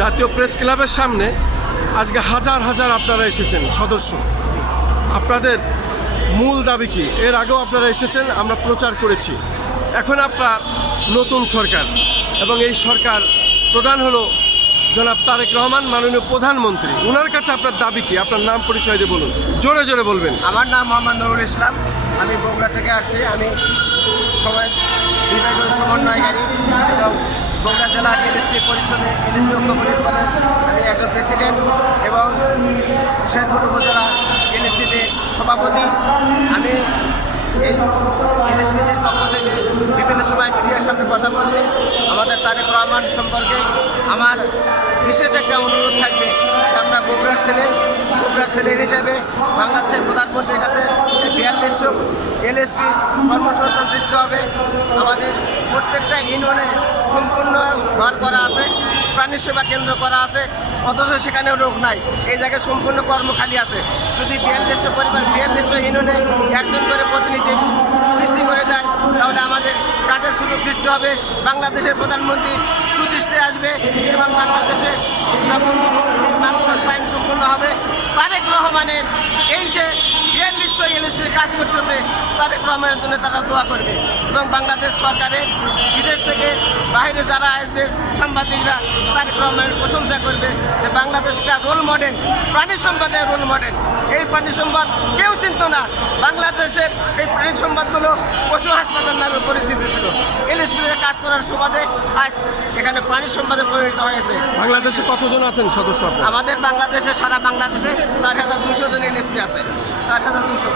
জাতীয় প্রেস ক্লাবের সামনে আজকে হাজার হাজার আপনারা এসেছেন সদস্য। আপনাদের মূল দাবি কি? এর আগেও আপনারা এসেছেন, আমরা প্রচার করেছি। এখন আপনার নতুন সরকার এবং এই সরকার প্রধান হলো জনাব তারেক রহমান, মাননীয় প্রধানমন্ত্রী। ওনার কাছে আপনার দাবি কি? আপনার নাম পরিচয় দিয়ে বলুন, জোরে জোরে বলবেন। আমার নাম মোহাম্মদ নুরুল ইসলাম, আমি বগুড়া থেকে আসছি। আমি বিভাগীয় সমন্বয়কারী এবং বগুড়া জেলা এলএসপি পরিষদে এলএসপি ঐক্য পরিষদের আমি একজন প্রেসিডেন্ট এবং শেরপুর উপজেলা এলএসপিতে সভাপতি। আমি এই এলএসপিদের পক্ষ থেকে বিভিন্ন সময় মিডিয়ার সামনে কথা বলছি। আমাদের তারেক রহমান সম্পর্কে আমার বিশেষ একটা অনুরোধ থাকবে যে আমরা বগুড়ার ছেলে হিসেবে বাংলাদেশের প্রধানমন্ত্রীর কাছে 4200 এলএসপি কর্মসংস্থান সৃষ্টি হবে। আমাদের প্রত্যেকটা ইউনিয়নে সম্পূর্ণ ঘর করা আছে, প্রাণী সেবা কেন্দ্র করা আছে, অথচ সেখানে রোগ নাই। এই জায়গায় সম্পূর্ণ কর্মখালি আছে। যদি 4200 পরিবার 4200 ইউনিয়নে একজন করে প্রতিনিধি সৃষ্টি করে দেয়, তাহলে আমাদের কাজের সুযোগ সৃষ্টি হবে। বাংলাদেশের প্রধানমন্ত্রী সুদৃষ্টি আসবে এবং বাংলাদেশে যখন মাংস স্বয়ং সম্পূর্ণ হবে। তারেক রহমানের এই যে 4200 এলএসপি কাজ করতেছে, তারেক রহমানের জন্য তারা দোয়া করবে এবং বাংলাদেশ সরকারের বিদেশ থেকে বাইরে যারা আসবে সাংবাদিকরা তারেক রহমানের প্রশংসা করবে যে বাংলাদেশ একটা রোল মডেল, প্রাণী সম্পদের রোল মডেল। এই প্রাণী সম্পদ কেউ চিনত না। বাংলাদেশের এই প্রাণী সম্পদগুলো পশু হাসপাতাল নামে পরিচিতি ছিল। এলএসপিতে কাজ করার সুবাদে আজ এখানে প্রাণী সম্পদে পরিণত হয়েছে। বাংলাদেশে কতজন আছেন সদস্য আপনার? আমাদের বাংলাদেশে সারা বাংলাদেশে 4200 জন এলএসপি আছে, 4200।